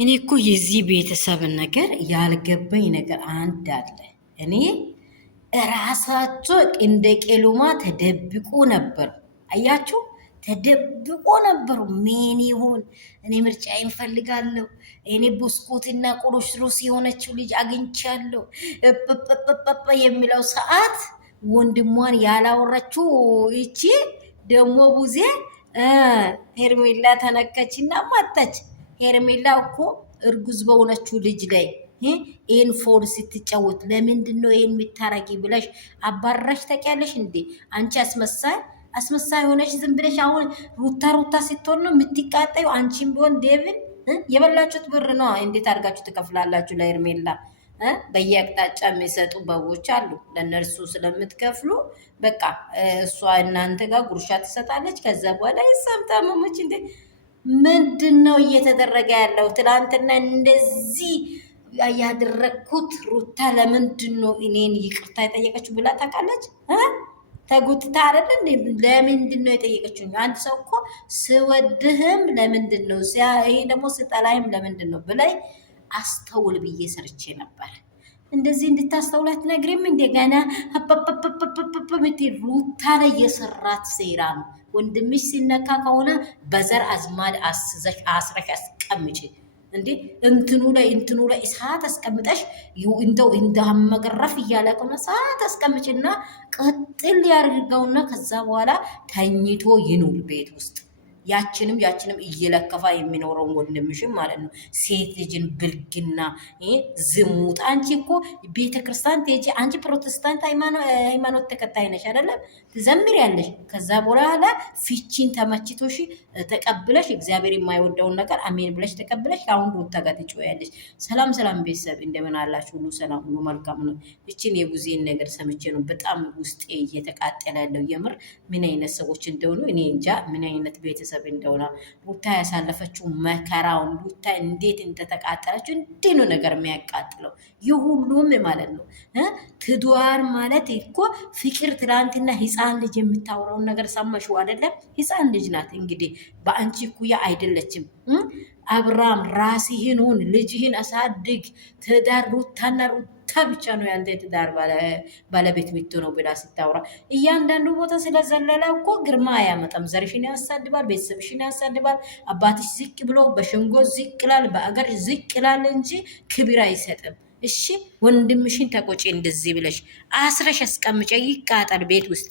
እኔ እኮ የዚህ ቤተሰብ ነገር ያልገባኝ ነገር አንድ አለ። እኔ እራሳቸው እንደ ቄሉማ ተደብቆ ነበሩ። አያችሁ፣ ተደብቆ ነበሩ። ምን ይሁን? እኔ ምርጫ እንፈልጋለሁ። እኔ ብስኩትና ቁርስሩስ የሆነችው ልጅ አግኝቻለሁ የሚለው ሰዓት ወንድሟን ያላወራችው ይቺ ደግሞ ቡዜ ሄርሜላ ተነከችና ማታች። ሄርሜላ እኮ እርጉዝ በሆነችው ልጅ ላይ ይህን ፎን ስትጫወት ለምንድን ነው ይህን የምታረጊ ብለሽ አባረሽ ታውቂያለሽ እንዴ? አንቺ አስመሳይ ሆነሽ ዝም ብለሽ አሁን ሩታ ስትሆን ነው የምትቃጠዩ። አንቺም ቢሆን ዴቪን የበላችሁት ብር ነው። እንዴት አድርጋችሁ ትከፍላላችሁ ለሄርሜላ? በየአቅጣጫ የሚሰጡ በጎች አሉ። ለእነርሱ ስለምትከፍሉ በቃ እሷ እናንተ ጋር ጉርሻ ትሰጣለች። ከዛ በኋላ ይሰምጣመሞች እንዴ! ምንድን ነው እየተደረገ ያለው? ትላንትና እንደዚህ ያደረግኩት ሩታ ለምንድን ነው እኔን ይቅርታ የጠየቀችው ብላ ታውቃለች? ተጉትታ አይደል? ለምንድን ነው የጠየቀችው? አንድ ሰው እኮ ስወድህም ለምንድን ነው ይሄ ደግሞ ስጠላይም ለምንድን ነው ብላይ አስተውል ብዬ ሰርቼ ነበር። እንደዚህ እንድታስተውላት ነግሬም እንደገና ሩታ ላይ የሰራት ሴራ ነው። ወንድምሽ ሲነካ ከሆነ በዘር አዝማድ አስረሽ አስቀምጪ እንዴ! እንትኑ ላይ እሳት አስቀምጠሽ እንደው እንዳመገረፍ እያለ ከሆነ እሳት አስቀምጪና ቅጥል ያድርገውና ከዛ በኋላ ተኝቶ ይኑር ቤት ውስጥ። ያችንም እየለከፋ የሚኖረውን ወንድምሽም ማለት ነው። ሴት ልጅን ብልግና፣ ዝሙት። አንቺ እኮ ቤተክርስቲያን ትሄጂ፣ አንቺ ፕሮቴስታንት ሃይማኖት ተከታይ ነሽ አይደለም? ትዘምሪያለሽ። ከዛ በኋላ ፊቺን ተመችቶሽ ተቀብለሽ እግዚአብሔር የማይወደውን ነገር አሜን ብለሽ ተቀብለሽ አሁን ሩታ ጋር ትጮያለሽ። ሰላም ቤተሰብ እንደምን አላችሁ? ሁሉ ሰላም፣ ሁሉ መልካም ነው። እቺን የቡዜን ነገር ሰምቼ ነው በጣም ውስጤ እየተቃጠለ ያለው። የምር ምን አይነት ሰዎች እንደሆኑ እኔ እንጃ፣ ምን አይነት ቤተሰብ እንደሆነ ሩታ ያሳለፈችው መከራውን ሩታ እንዴት እንደተቃጠለችው እንዴት ነው ነገር የሚያቃጥለው የሁሉም ማለት ነው። ትዳር ማለት እኮ ፍቅር። ትላንትና ህፃን ልጅ የምታወራውን ነገር ሰማሽው አይደለም? ህፃን ልጅ ናት እንግዲህ፣ በአንቺ እኩያ አይደለችም። አብርሃም ራስህን ሁን፣ ልጅህን አሳድግ። ትዳር ሩታና ሩታ ብቻ ነው ያንተ የትዳር ባለቤት ነው ብላ ስታወራ እያንዳንዱ ቦታ ስለዘለለ እኮ ግርማ አያመጣም። ዘርሽን ያሳድባል፣ ቤተሰብሽን ያሳድባል። አባትሽ ዝቅ ብሎ በሸንጎ ዝቅ ይላል፣ በአገር ዝቅ ይላል እንጂ ክብር አይሰጥም። እሺ ወንድምሽን ተቆጪ፣ እንደዚህ ብለሽ አስረሽ አስቀምጨ፣ ይቃጠል ቤት ውስጥ።